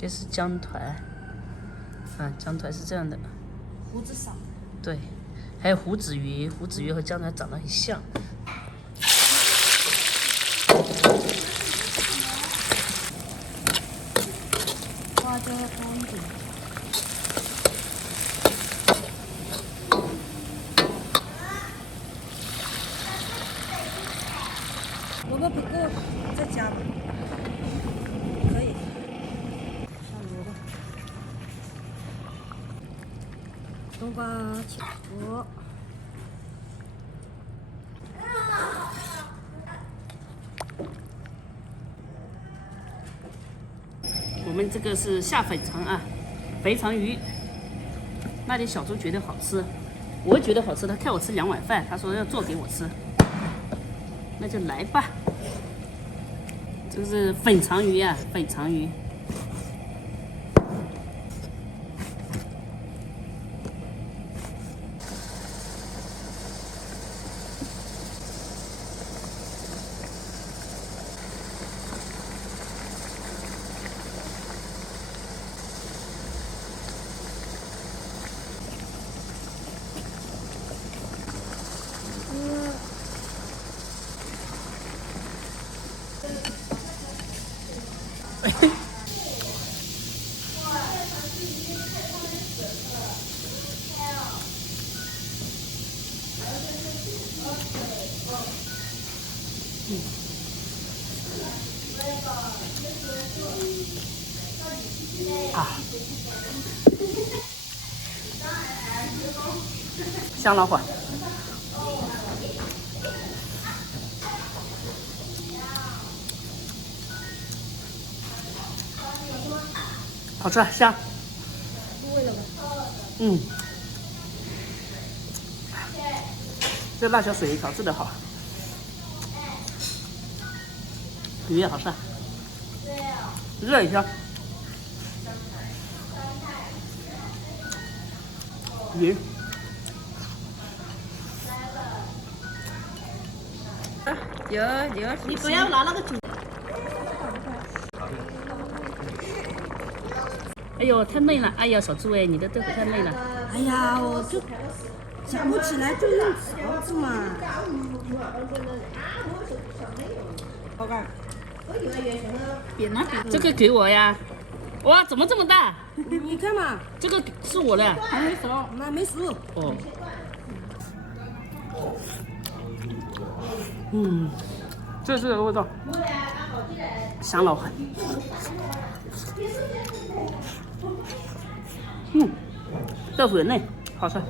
这是姜团，啊，姜团是这样的，胡子少。对，还有胡子鱼，胡子鱼和姜团长得很像。花椒干点。萝卜不够，再加吧。可以。上萝卜。冬瓜切薄。我们这个是下肥肠啊，肥肠鱼。那天小猪觉得好吃，我觉得好吃，他看我吃2碗饭，他说要做给我吃，那就来吧。这个是粉肠鱼啊，粉肠鱼。啊，香老火。好吃，香。入味了吧？嗯，这辣椒水调制的好，鱼也好吃，热一下。鱼。你不要拿那个酒。哎呦，太嫩了！哎呀，小猪哎，你的豆腐太嫩了。哎呀，我就想不起来，就用勺子嘛。好干。扁了，这个给我呀！哇，怎么这么大？你看嘛，这个是我的，还没熟，那没熟。哦。嗯，这是这个味道，香老很。嗯，豆腐也嫩，好吃。